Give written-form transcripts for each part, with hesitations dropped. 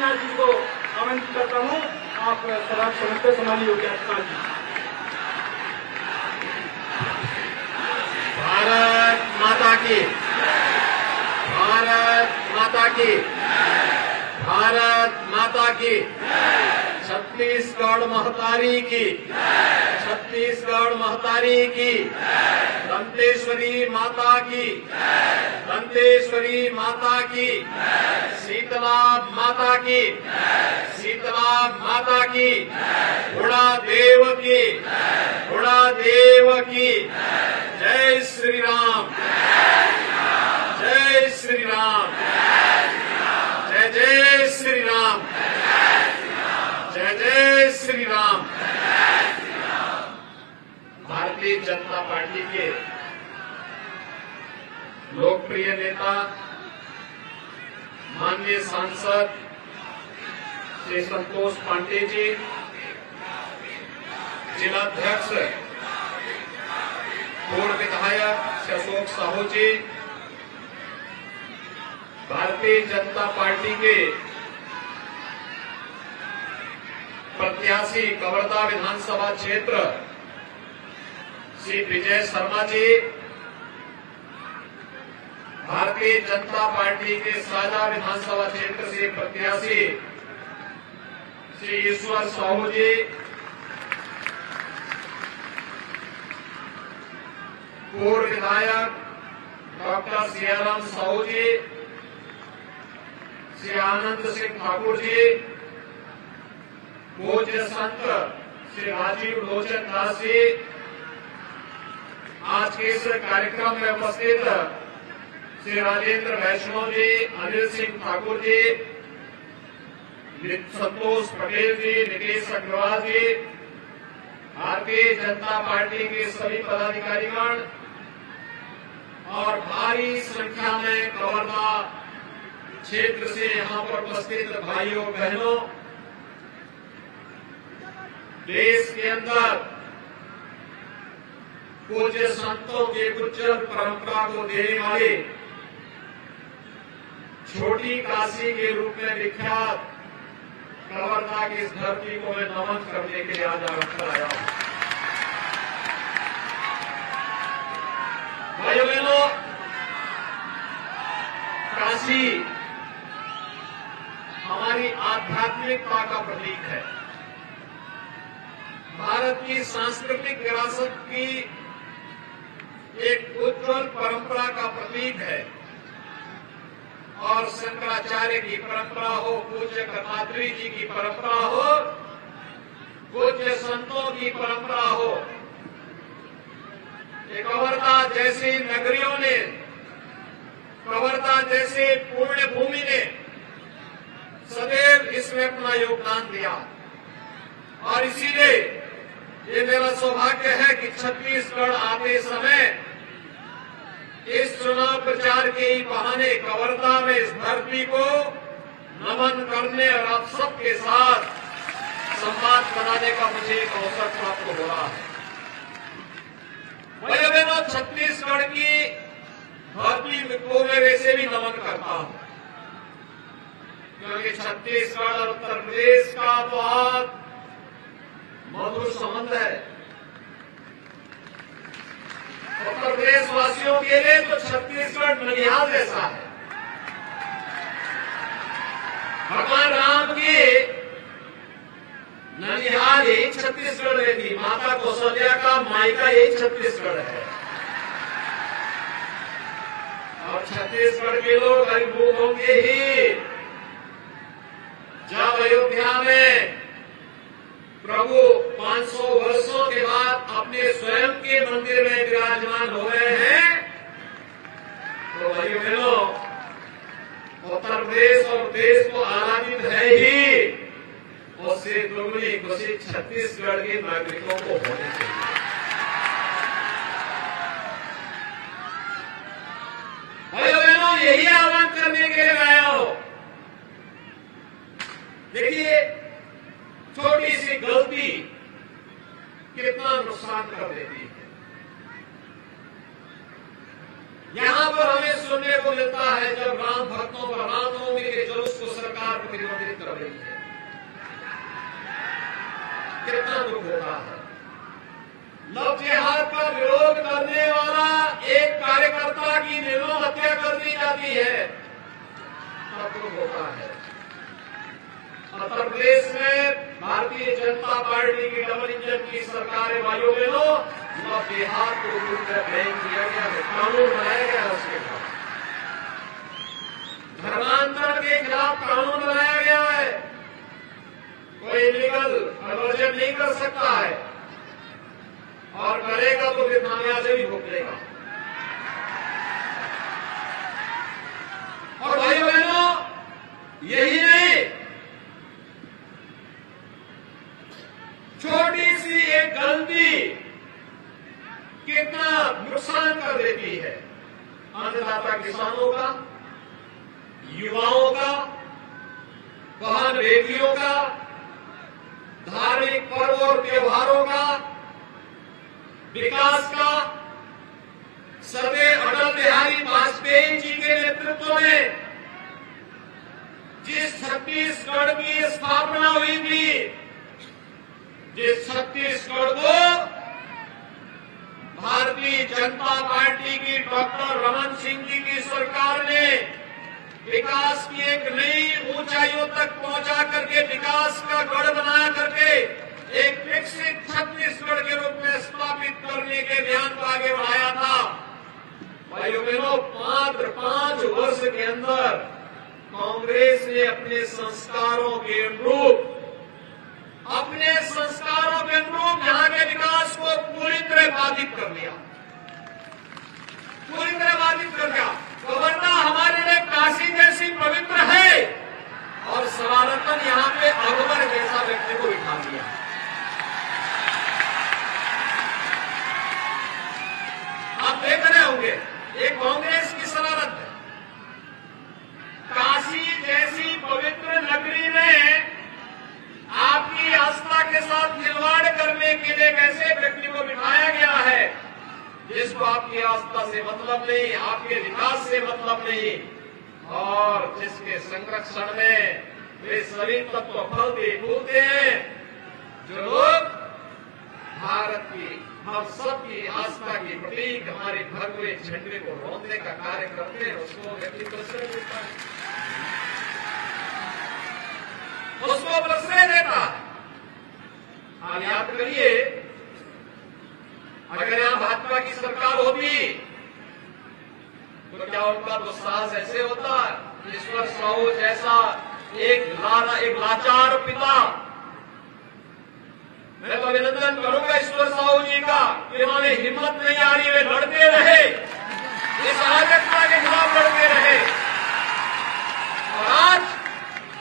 नाथ जी को आमंत्रित करता हूँ। आप सलाम समझते संभाली योगी आदित्यनाथ जी। भारत माता की, भारत माता की, भारत माता की, छत्तीसगढ़ महतारी की, छत्तीसगढ़ महतारी की, दंतेश्वरी माता की, दंतेश्वरी माता की, शीतला माता की, शीतला माता की, घोड़ा देव की, घोड़ा देव की। जय श्री राम, जय श्री राम, जय जय श्री राम, जय जय श्री राम। भारतीय जनता पार्टी के लोकप्रिय नेता माननीय सांसद श्री संतोष पांडे जी, जिलाध्यक्ष पूर्व विधायक श्री अशोक साहू जी, भारतीय जनता पार्टी के प्रत्याशी कवर्धा विधानसभा क्षेत्र श्री विजय शर्मा जी, भारतीय जनता पार्टी के साझा विधानसभा क्षेत्र से प्रत्याशी श्री ईश्वर साहू जी, पूर्व विधायक डॉक्टर सियाराम साहू जी, श्री आनंद सिंह ठाकुर जी, पूज्य संत श्री राजीव लोचन दास जी, आज के इस कार्यक्रम में उपस्थित श्री राजेंद्र वैष्णव जी, अनिल सिंह ठाकुर जी, संतोष पटेल जी, नितेश अग्रवाल जी, भारतीय जनता पार्टी के सभी पदाधिकारीगण और भारी संख्या में कवर्धा क्षेत्र से यहां पर उपस्थित भाइयों बहनों, देश के अंदर पूज्य संतों के उज्जवल परंपरा को देने वाले छोटी काशी के रूप में विख्यात कवर्धा की इस धरती को मैं नमन करने के लिए आज आया हूं। भाइयों बहनों, काशी हमारी आध्यात्मिकता का प्रतीक है, भारत की सांस्कृतिक विरासत की एक उज्जवल परंपरा का प्रतीक है और शंकराचार्य की परंपरा हो, पूज्य कथात्री जी की परंपरा हो, पूज्य संतों की परंपरा हो, कवर्धा जैसी नगरियों ने, कवर्धा जैसे पुण्य भूमि ने सदैव इसमें अपना योगदान दिया और इसीलिए ये मेरा सौभाग्य है कि छत्तीसगढ़ आते समय इस चुनाव प्रचार के ही बहाने कवर्धा में इस धरती को नमन करने और आप सबके साथ संवाद बनाने का मुझे एक अवसर प्राप्त हो रहा है। भाइयों बहनों, छत्तीसगढ़ की धरती को मैं वैसे भी नमन करता हूं क्योंकि छत्तीसगढ़ और उत्तर प्रदेश का बहुत मधुर संबंध है। उत्तर प्रदेश वासियों के लिए तो छत्तीसगढ़ ननिहाल जैसा है। भगवान राम की ननिहाल यही छत्तीसगढ़ में थी, माता कौशल्या का मायका यही छत्तीसगढ़ है और छत्तीसगढ़ के लोग अभिभूत होंगे ही जब अयोध्या में प्रभु 500 वर्षों के बाद अपने स्वयं के मंदिर में विराजमान हो रहे हैं। तो भाइयों बहनों, उत्तर प्रदेश और देश को आनंदित है ही, उससे दुगनी खुशी छत्तीसगढ़ के नागरिकों को होनी चाहिए। भाइयों बहनों, यही आह्वान करने के लिए आया हो। देखिए, छोटी सी गलती कितना नुकसान कर देती है। यहां पर हमें सुनने को मिलता है जब राम भक्तों पर रामनवमी के जुलूस को सरकार प्रतिबंधित कर रही है। कितना दुख होता है। लव जिहाद का विरोध करने वाला एक कार्यकर्ता की निर्मम हत्या कर दी जाती है, तब दुख होता है। उत्तर प्रदेश में भारतीय जनता पार्टी की डबल इंजन की सरकार है। भाइयों बहनों, लव जिहाद को दूर कर बैन किया गया है, कानून बनाया गया है। उसके खिलाफ धर्मांतरण के खिलाफ कानून बनाया गया है। कोई इलीगल कन्वर्जन नहीं कर सकता है, और करेगा तो फिर खामियाजे भी भुगतेगा। और भाइयों बहनों, यही नहीं, छोटी सी एक गलती कितना नुकसान कर देती है अन्नदाता किसानों का, युवाओं का, बहन बेटियों का, धार्मिक पर्व और त्योहारों का, विकास का। सर्वश्री अटल बिहारी वाजपेयी जी के नेतृत्व में जिस छत्तीसगढ़ की स्थापना हुई थी, जिस छत्तीसगढ़ को भारतीय जनता पार्टी की डॉक्टर रमन सिंह जी की सरकार ने विकास की एक नई ऊंचाइयों तक पहुंचा करके, विकास का गढ़ बना करके एक विकसित छत्तीसगढ़ के रूप में स्थापित करने के अभियान को आगे बढ़ाया था। भाइयों बहनों, मात्र 5 वर्ष के अंदर कांग्रेस ने अपने संस्कारों के अनुरूप यहाँ के विकास को पूरी तरह बाधित कर दिया, पूरी तरह बाधित कर दिया। वरना हमारे लिए काशी जैसी पवित्र है, और सवारतन यहाँ पे अकबर जैसा व्यक्ति को बिठा दिया। आप देख रहे होंगे, ये कांग्रेस की शरारत है। काशी जैसी पवित्र नगरी में आपकी आस्था के साथ खिलवाड़ करने के लिए एक ऐसे व्यक्ति को बिठाया गया है जिसको आपकी आस्था से मतलब नहीं, आपके विकास से मतलब नहीं, और जिसके संरक्षण में वे सभी तत्व फलते फूलते हैं। जो लोग भारत की, हम सबकी आस्था की प्रतीक हमारे भगवे झंडे को रोकने का कार्य करते हैं, उसको व्यक्ति प्रश्रय देता है, उसको प्रश्रय देता है। आप याद करिए, अगर यहां भाजपा की सरकार होती तो क्या उनका तो साहस ऐसे होता? ईश्वर साहू जैसा एक लाचार पिता, मैं तो अभिनंदन करूंगा ईश्वर साहू जी का कि उन्होंने हिम्मत नहीं आ रही, वे लड़ते रहे, इस अराजकता के खिलाफ लड़ते रहे। और आज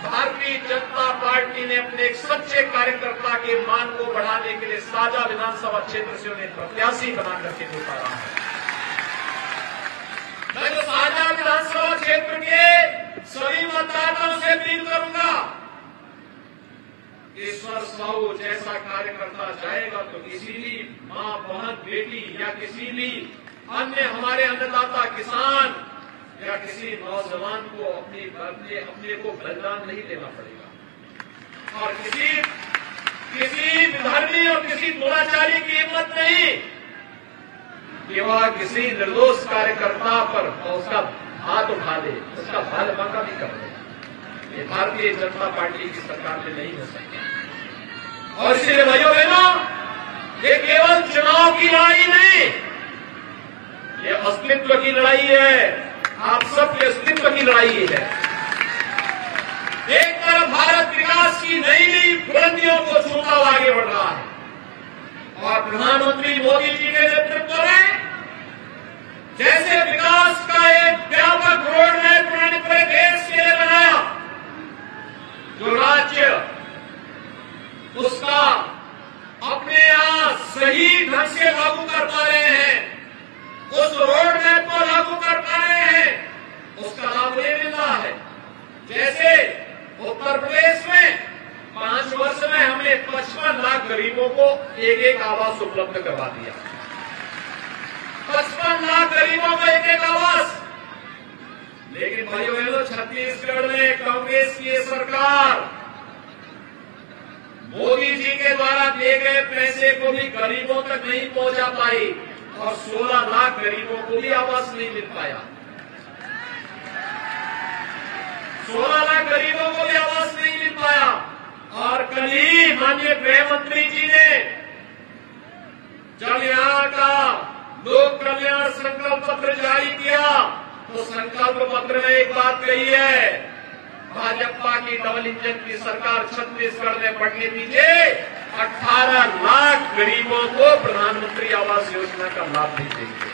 भारतीय जनता पार्टी ने अपने एक सच्चे कार्यकर्ता के मान को बढ़ाने के लिए साझा विधानसभा क्षेत्र से उन्हें प्रत्याशी बना करके उतारा है। मैं तो साझा विधानसभा क्षेत्र के सभी मतदाताओं से अपील करूंगा, ईश्वर साहू जैसा कार्यकर्ता जाएगा तो किसी भी मां, बहन, बेटी या किसी भी अन्य हमारे अन्नदाता किसान या किसी नौजवान को अपने को बलिदान नहीं देना पड़ेगा, और किसी विधर्मी और किसी दुराचारी की हिम्मत नहीं कि वह किसी निर्दोष कार्यकर्ता पर उसका हाथ उठा दे, उसका बाल बांका भी कर दे। ये भारतीय जनता पार्टी की सरकार में नहीं हो सकता। और इसलिए भाइयों बहनों, ये केवल चुनाव की लड़ाई नहीं, ये अस्तित्व की लड़ाई है, आप सबके अस्तित्व की लड़ाई है। एक तरफ भारत विकास की नई नई बुलंदियों को छूता हुआ आगे बढ़ रहा है, और प्रधानमंत्री मोदी जी के नेतृत्व में जैसे विकास का एक व्यापक रोड मैप उन्होंने पूरे देश के लिए बनाया, जो राज्य उसका अपने यहां सही ढंग से लागू कर पा रहे हैं, उस रोड मैप को लागू कर पा रहे हैं, उसका लाभ नहीं मिल रहा है। जैसे उत्तर प्रदेश में 5 वर्ष में हमने 55 लाख गरीबों को एक आवास उपलब्ध करवा दिया। 55 लाख गरीबों को एक आवास। लेकिन भाइयों बहनों, छत्तीसगढ़ में कांग्रेस की सरकार दिए गए पैसे को भी गरीबों तक नहीं पहुंचा पाई और 16 लाख गरीबों को भी आवास नहीं मिल पाया। 16 लाख गरीबों को भी आवास नहीं मिल पाया। और कल ही माननीय गृह मंत्री जी ने जब यहाँ का लोक कल्याण संकल्प पत्र जारी किया तो संकल्प पत्र में एक बात कही है, भाजपा की डबल इंजन की सरकार छत्तीसगढ़ में बढ़ने दीजिए, 18 लाख गरीबों को प्रधानमंत्री आवास योजना का लाभ भी देंगे।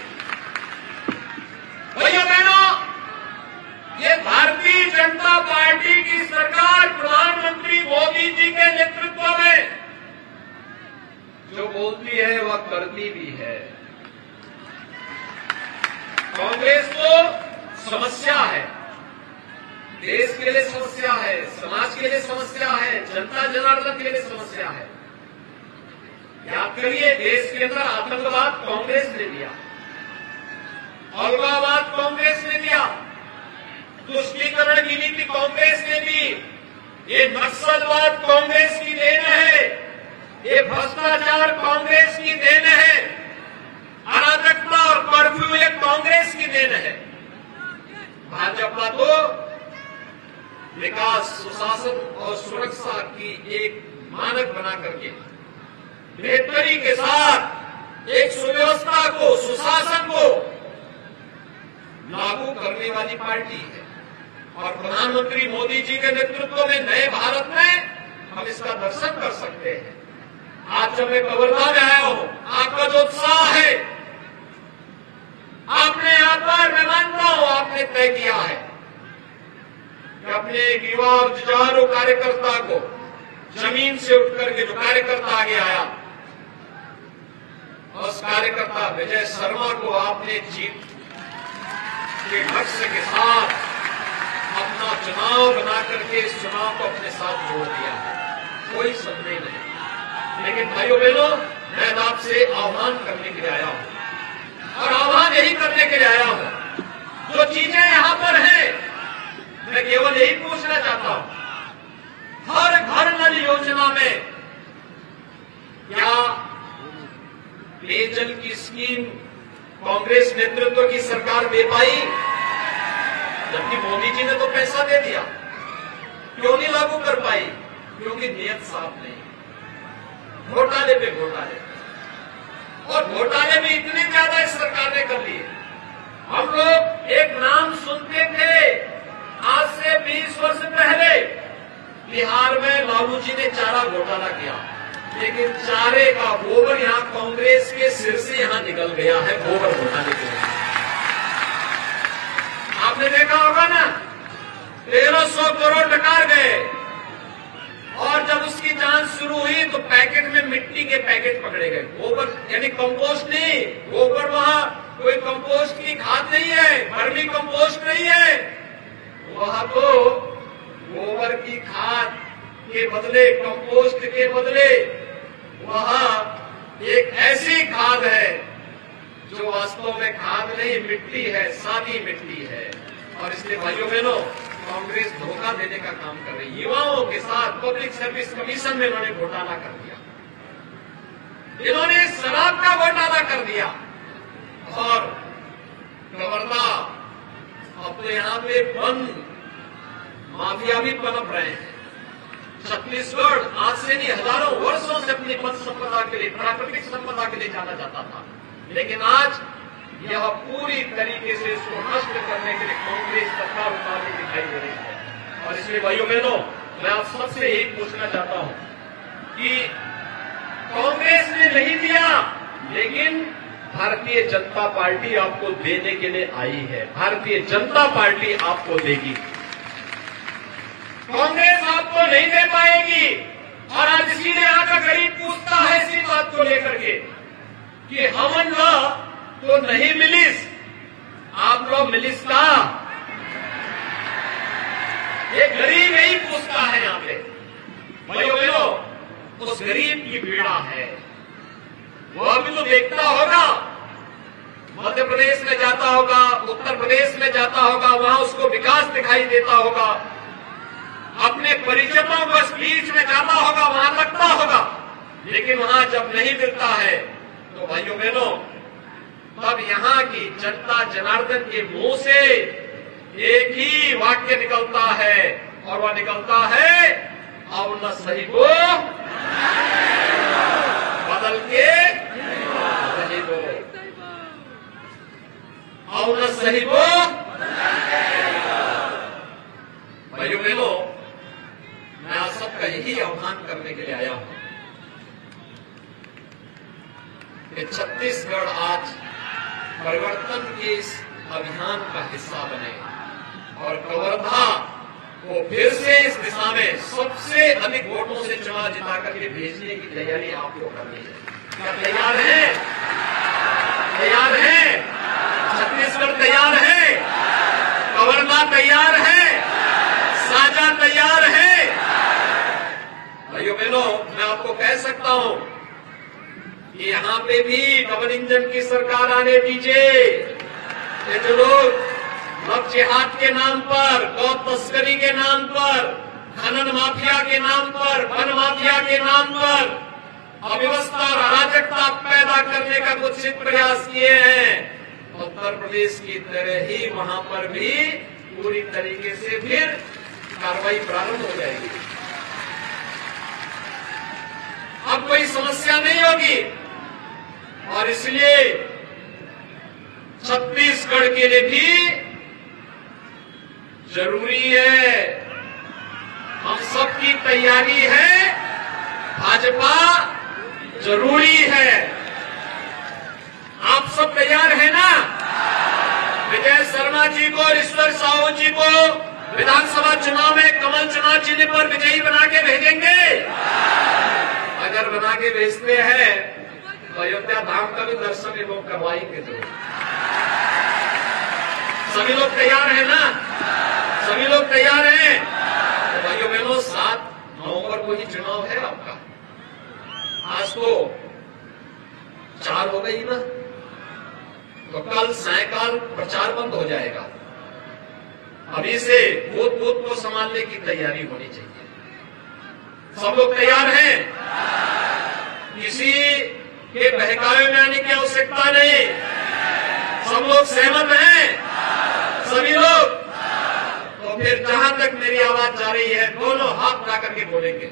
भैया बहनों, ये भारतीय जनता पार्टी की सरकार प्रधानमंत्री मोदी जी के नेतृत्व में जो बोलती है वह करती भी है। कांग्रेस को समस्या है, देश के लिए समस्या है, समाज के लिए समस्या है, जनता जनार्दन के लिए समस्या है। याद करिए, देश के अंदर आतंकवाद कांग्रेस ने दिया, अलगाववाद कांग्रेस ने दिया, तुष्टीकरण की नीति कांग्रेस ने दी, ये नक्सलवाद कांग्रेस की देन है, ये भ्रष्टाचार कांग्रेस की देन है, अराजकता और कर्फ्यू ये कांग्रेस की देन है। भाजपा तो विकास, सुशासन और सुरक्षा की एक मानक बना करके बेहतरी के साथ एक सुव्यवस्था को, सुशासन को लागू करने वाली पार्टी है। और प्रधानमंत्री मोदी जी के नेतृत्व में नए भारत में हम इसका दर्शन कर सकते हैं। आज जब मैं कवर्धा में आया हूं, आपका जो उत्साह है, आपने यहां पर, मैं मानता हूं, आपने तय किया है कि अपने एक युवा और जुझारू कार्यकर्ता को जमीन से उठ करके जो कार्यकर्ता आगे आया, उस कार्यकर्ता विजय शर्मा को आपने जीत के लक्ष्य के साथ अपना चुनाव बना करके इस चुनाव को अपने साथ जोड़ दिया है, कोई संदेह नहीं। लेकिन भाइयों बहनों, मैं आपसे आह्वान करने के लिए आया हूं और आह्वान यही करने के लिए आया हूं, जो चीजें यहां पर हैं, मैं केवल यही पूछना चाहता हूं, हर घर नल योजना में क्या पेयजल की स्कीम कांग्रेस नेतृत्व की सरकार दे पाई? जबकि मोदी जी ने तो पैसा दे दिया, क्यों नहीं लागू कर पाई? क्योंकि नियत साफ नहीं। घोटाले पे घोटाले, और घोटाले भी इतने ज्यादा इस सरकार ने कर लिए। हम लोग एक नाम सुनते थे आज से 20 वर्ष पहले, बिहार में लालू जी ने चारा घोटाला किया, लेकिन चारे का गोबर यहां कांग्रेस के सिर से यहां निकल गया है गोबर घोटाले के लिए। आपने देखा होगा ना, 1300 करोड़ डकार गए, और जब उसकी जांच शुरू हुई तो पैकेट में मिट्टी के पैकेट पकड़े गए। गोबर यानी कंपोस्ट नहीं, गोबर वहां कोई कंपोस्ट की खाद नहीं है, वर्मी कंपोस्ट नहीं है, वहां तो गोबर की खाद के बदले, कंपोस्ट के बदले वहां एक ऐसी खाद है जो वास्तव में खाद नहीं, मिट्टी है, सादी मिट्टी है। और इसलिए भाइयों बहनों, कांग्रेस धोखा देने का काम कर रही है। युवाओं के साथ पब्लिक सर्विस कमीशन में इन्होंने घोटाला कर दिया, इन्होंने शराब का घोटाला कर दिया, और कवर्धा अब तो यहां पे वन माफिया भी पनप रहे हैं। छत्तीसगढ़ आज से नहीं, हजारों वर्षों से अपनी वन संपदा के लिए, प्राकृतिक संपदा के लिए जाना जाता था, लेकिन आज यह पूरी तरीके से इसको नष्ट करने के लिए कांग्रेस सरकार उतारने दिखाई दे रही है। और इसलिए भाइयों बहनों, मैं आप सबसे यही पूछना चाहता हूं कि कांग्रेस ने नहीं दिया, लेकिन भारतीय जनता पार्टी आपको देने के लिए आई है। भारतीय जनता पार्टी आपको देगी, कांग्रेस आपको नहीं दे पाएगी। और आज इसीलिए यहाँ का गरीब पूछता है इसी बात को लेकर के कि हमन ला तो नहीं मिलिस, आप लोग मिलिस का? एक गरीब यही पूछता है यहाँ पे। भाइयों बहनों, उस गरीब की पीड़ा है, वह भी तो देखता होगा, मध्य प्रदेश में जाता होगा, उत्तर प्रदेश में जाता होगा, वहां उसको विकास दिखाई देता होगा, अपने परिजनों को इस बीच में जाता होगा, वहां लगता होगा लेकिन वहां जब नहीं मिलता है तो भाइयों बहनों, तब यहाँ की जनता जनार्दन के मुंह से एक ही वाक्य निकलता है, और वह निकलता है, अब न सही को बदल के सही को, अब न सही को। भाइयों बहनों, मैं आप सबका यही आह्वान करने के लिए आया हूं कि छत्तीसगढ़ आज परिवर्तन के इस अभियान का हिस्सा बने और कवर्धा को फिर से इस दिशा में सबसे अधिक वोटों से चुनाव जिता करके भेजने की तैयारी आपको करनी है। क्या तैयार है? तैयार है? छत्तीसगढ़ तैयार है? कवर्धा तैयार है? साझा तैयार है? भाइयों बहनों, मैं आपको कह सकता हूं कि यहां पे भी डबल इंजन की सरकार आने दीजिए। ये जो लोग लव जिहाद के नाम पर, गौ तस्करी के नाम पर, खनन माफिया के नाम पर, वन माफिया के नाम पर अव्यवस्था और अराजकता पैदा करने का कुत्सित प्रयास किए हैं, उत्तर प्रदेश की तरह ही वहां पर भी पूरी तरीके से फिर कार्रवाई प्रारंभ हो जाएगी। अब कोई समस्या नहीं होगी, और इसलिए छत्तीसगढ़ के लिए भी जरूरी है, हम सबकी तैयारी है, भाजपा जरूरी है। आप सब तैयार हैं ना? विजय शर्मा जी को और ईश्वर साहू जी को विधानसभा चुनाव में कमल चुनाव चिन्ह पर विजयी बना के भेजेंगे? अगर बना के भेजते हैं तो अयोध्या धाम का भी दर्शन ये लोग करवाएंगे। तो सभी लोग तैयार हैं ना? सभी लोग तैयार हैं? तो भाइयों बहनों, 7 नवंबर को ही चुनाव है आपका। आज तो 4 हो गई ना, तो कल सायकाल प्रचार बंद हो जाएगा। अभी से बूथ बूथ को संभालने की तैयारी होनी चाहिए। सब लोग तैयार हैं? किसी के बहकावे में आने की आवश्यकता नहीं। सब लोग सहमत हैं? सभी लोग? तो फिर जहां तक मेरी आवाज जा रही है, दोनों हाथ उठा करके बोलेंगे,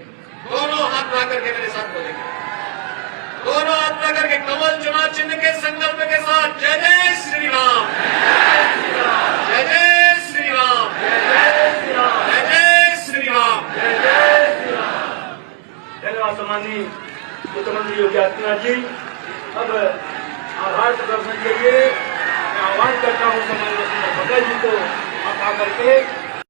दोनों हाथ उठा करके मेरे साथ बोलेंगे, दोनों हाथ उठा करके कमल चुनाव चिन्ह के संकल्प के साथ जय जय श्री राम, जय जय श्री राम, जय जय श्री राम। धन्यवाद सम्माननीय मुख्यमंत्री योगी आदित्यनाथ जी। अब आभार प्रदर्शन के लिए मैं आह्वान करता हूं सम्माननीय जी को आप आकर के